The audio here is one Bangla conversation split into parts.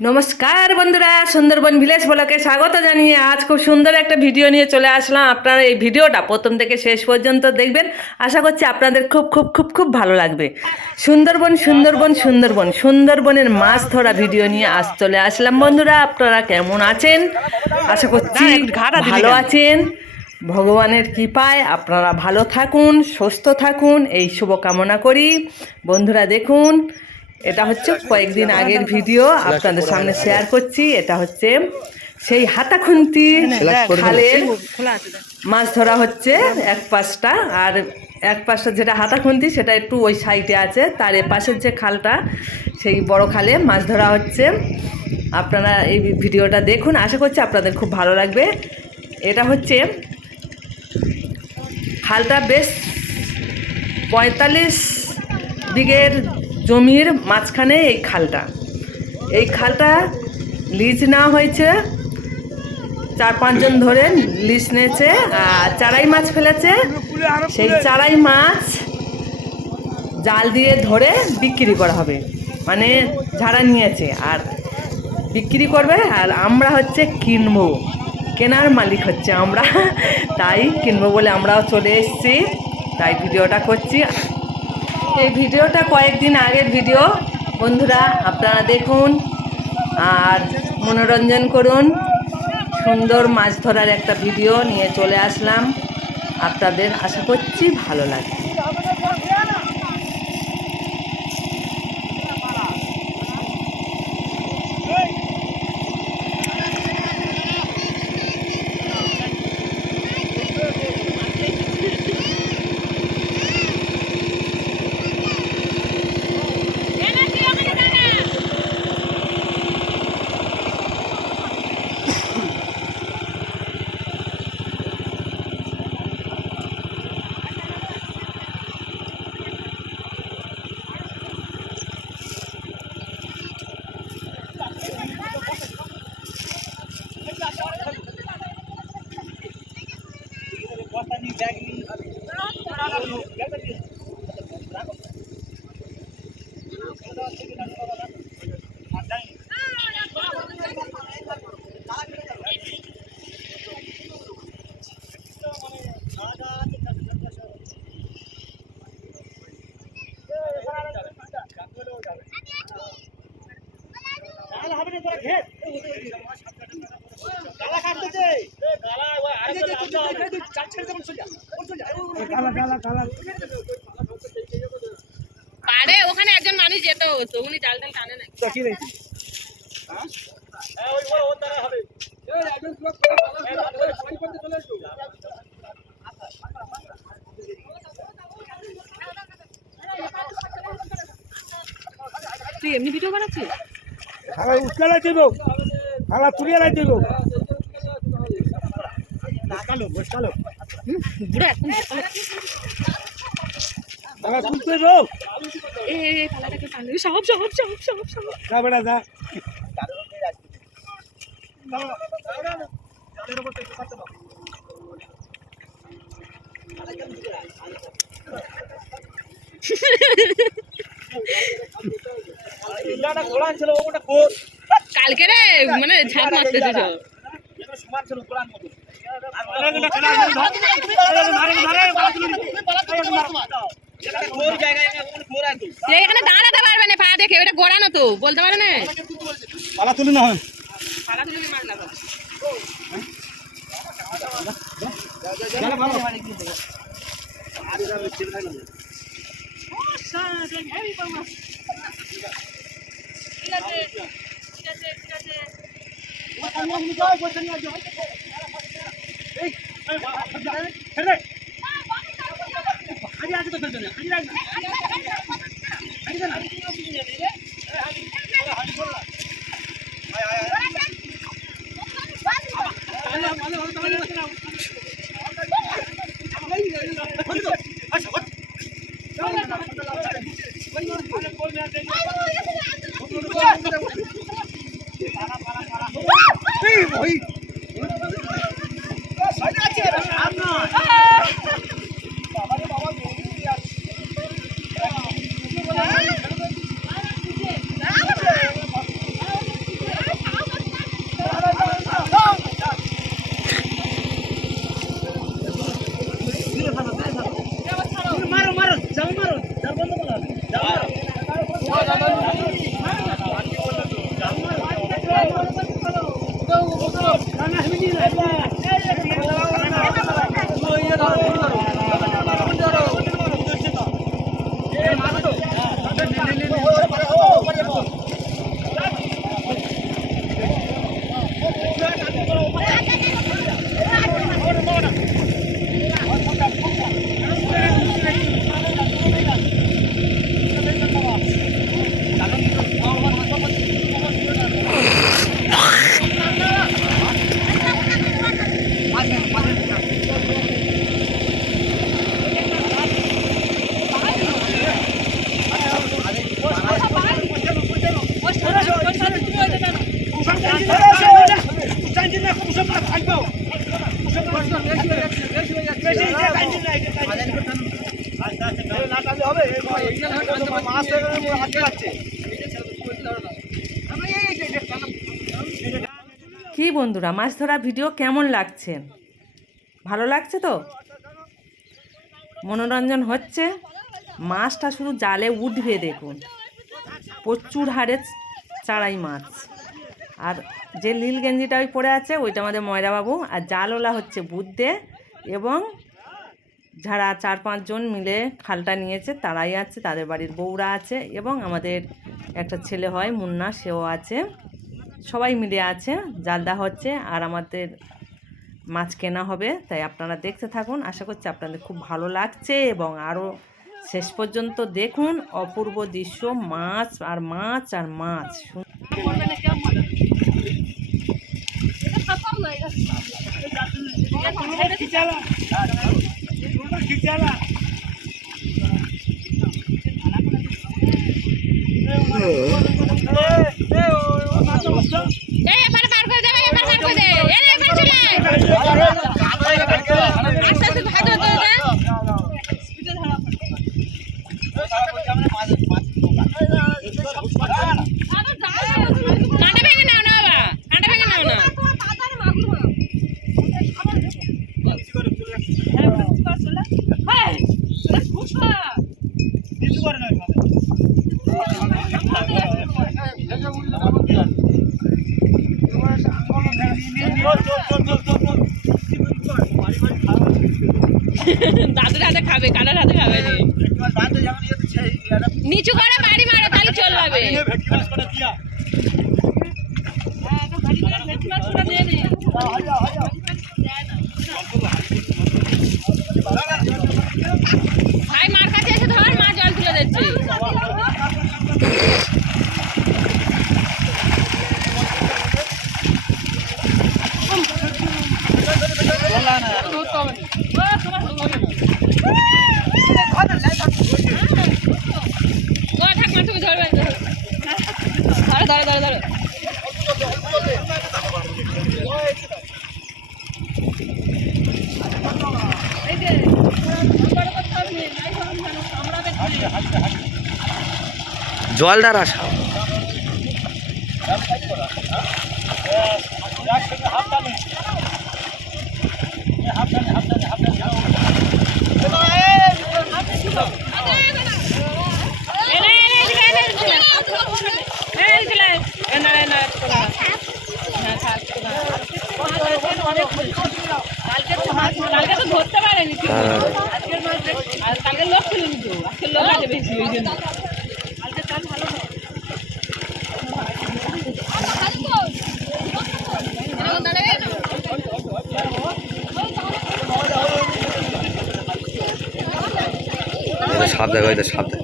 নমস্কার বন্ধুরা, সুন্দরবন ভিলেজ ব্লকে স্বাগত জানিয়ে আজ খুব সুন্দর একটা ভিডিও নিয়ে চলে আসলাম। আপনারা এই ভিডিওটা প্রথম থেকে শেষ পর্যন্ত দেখবেন। আশা করছি আপনাদের খুব খুব খুব খুব ভালো লাগবে। সুন্দরবন সুন্দরবন সুন্দরবন সুন্দরবনের মাছ ধরা ভিডিও নিয়ে আজ চলে আসলাম। বন্ধুরা, আপনারা কেমন আছেন? আশা করছি ভালো আছেন। ভগবানের কৃপায় আপনারা ভালো থাকুন, সুস্থ থাকুন, এই শুভকামনা করি। বন্ধুরা দেখুন, এটা হচ্ছে কয়েকদিন আগের ভিডিও আপনাদের সামনে শেয়ার করছি। এটা হচ্ছে সেই হাতাখুন্তি খালের মাছ ধরা হচ্ছে এক পাশটা, আর এক পাশটা যেটা হাতাখুন্তি সেটা একটু ওই সাইডে আছে। তার এ পাশের যে খালটা, সেই বড় খালে মাছ ধরা হচ্ছে। আপনারা এই ভিডিওটা দেখুন, আশা করছি আপনাদের খুব ভালো লাগবে। এটা হচ্ছে খালটা বেশ 45 বিঘের জমির মাঝখানে এই খালটা লিজ নেওয়া হয়েছে। 4-5 জন ধরে লিজ নিয়েছে, আর চারাই মাছ ফেলেছে। সেই চারাই মাছ জাল দিয়ে ধরে বিক্রি করা হবে, মানে যারা নিয়েছে আর বিক্রি করবে, আর আমরা হচ্ছে কিনবো। কেনার মালিক হচ্ছে আমরা, তাই কিনবো বলে আমরাও চলে এসেছি, তাই ভিডিওটা করছি। এই ভিডিওটা কয়েকদিন আগের ভিডিও। বন্ধুরা আপনারা দেখুন আর মনোরঞ্জন করুন। সুন্দর মাছ ধরার একটা ভিডিও নিয়ে চলে আসলাম, আপনাদের আশা করছি ভালো লাগবে। পারে ওখানে একজন মানুষ যেত, তো উনি জাল টাল টানে না। তুই এমনি ভিডিও বানাচ্ছিস? উৎকালাই দেব, খালা তুলিয়ে লাই দেব। বুড়া এখন খালা তুলতে দেব। এই খালাটাকে টানলে সব সব সব সব সব যা বেটা যা। কালকে রে মানে ঝাঁপ মারতেছে সব। এখানে দাঁড়াতে পারবে না, পা দেখে ওটা গড়ানো তো বলতে পারে না। পালা তুলি না হয়, পালা তুলে মার লাগা। ঠিক আছে ঠিক আছে ঠিক আছে। কি বন্ধুরা, মাছ ধরা ভিডিও কেমন লাগছে? ভালো লাগছে তো? মনোরঞ্জন হচ্ছে। মাছটা শুধু জালে উঠবে দেখুন, প্রচুর হারে চারাই মাছ। আর যে নীল গেঞ্জিটা ওই পড়ে আছে ওইটা আমাদের ময়রাবাবু, আর জালওয়ালা হচ্ছে বুদ্ধে, এবং যারা 4-5 জন মিলে খালটা নিয়েছে তারাই আছে, তাদের বাড়ির বউরা আছে, এবং আমাদের একটা ছেলে হয় মুন্না, সেও আছে। সবাই মিলে আছে, জাল দেওয়া হচ্ছে আর আমাদের মাছ কেনা হবে। তাই আপনারা দেখতে থাকুন, আশা করছি আপনাদের খুব ভালো লাগছে এবং আরও শেষ পর্যন্ত দেখুন। অপূর্ব দৃশ্য, মাছ আর মাছ আর মাছ। এই এবারে পার করে দে, এবারে পার করে দে, এই এবারে চলে আস্তে আস্তে ভাই ধর দে। স্পিডে ধরা কাঁটা ভেঙে নাও না বাবা, কাঁটা ভেঙে নাও না। দাদুর হাতে খাবে, কাটার হাতে খাবে না। নিচু করে বাড়ি মারো, তাহলে চল যাবে। ভাই মার কাছে এসে ধর, মা জল তুলে দিচ্ছে। তুমি ধরবে, ধরো ধরো ধরো ধরো। জলদার আশা কালকে তো ধরতে পারেনি, কালকে লোক ছিল কিন্তু আজকে লোক আছে বেশি, ওই জন্য কালকে চাল ভালো সাপ দেখ, সাপ দেখ,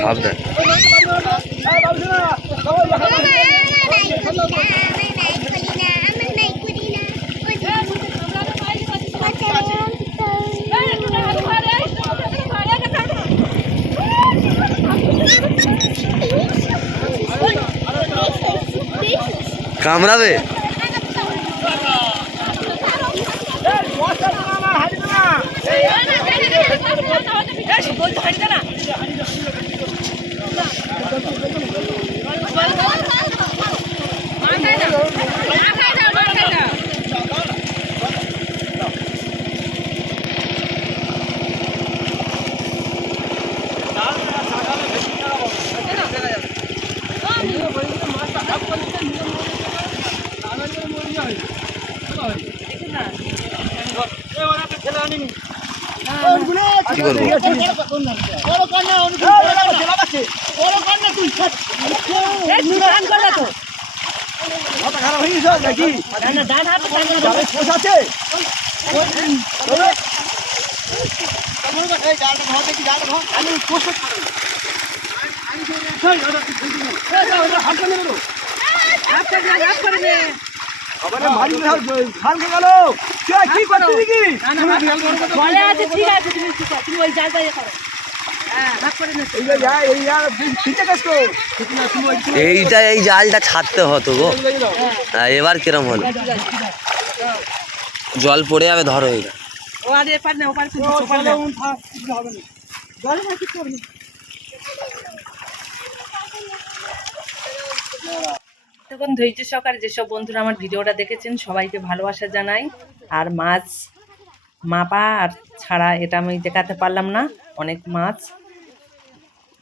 সাপ দেখ। কামড়াবে। কি করবো? এইটা এই জালটা ছাড়তে হতো গো। এবার কিরম হলো? জল পড়ে যাবে, ধরো এটা। ও আর এপার না ওপার কিন্তু ওপার না জল না কি করবি তখন ধৈর্য সহকারে যেসব বন্ধুরা আমার ভিডিওটা দেখেছেন সবাইকে ভালোবাসা জানাই। আর মাছ মাপা আর ছাড়া এটা আমি দেখাতে পারলাম না, অনেক মাছ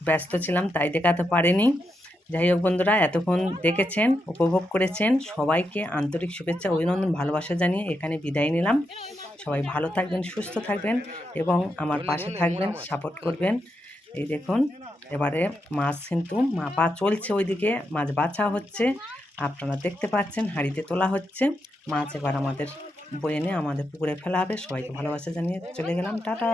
ব্যস্ত ছিলাম তাই দেখাতে পারিনি। যাই হোক বন্ধুরা, এতক্ষণ দেখেছেন, উপভোগ করেছেন, সবাইকে আন্তরিক শুভেচ্ছা অভিনন্দন ভালোবাসা জানিয়ে এখানে বিদায় নিলাম। সবাই ভালো থাকবেন, সুস্থ থাকবেন এবং আমার পাশে থাকবেন, সাপোর্ট করবেন। এই দেখুন এবারে মাছ কিন্তু মাপা চলছে, ওইদিকে মাছ বাছা হচ্ছে, আপনারা দেখতে পাচ্ছেন হাঁড়িতে তোলা হচ্ছে মাছ। এবার আমাদের বয়ে নিয়ে আমাদের পুকুরে ফেলা হবে। সবাইকে ভালোবাসা জানিয়ে চলে গেলাম, টাটা।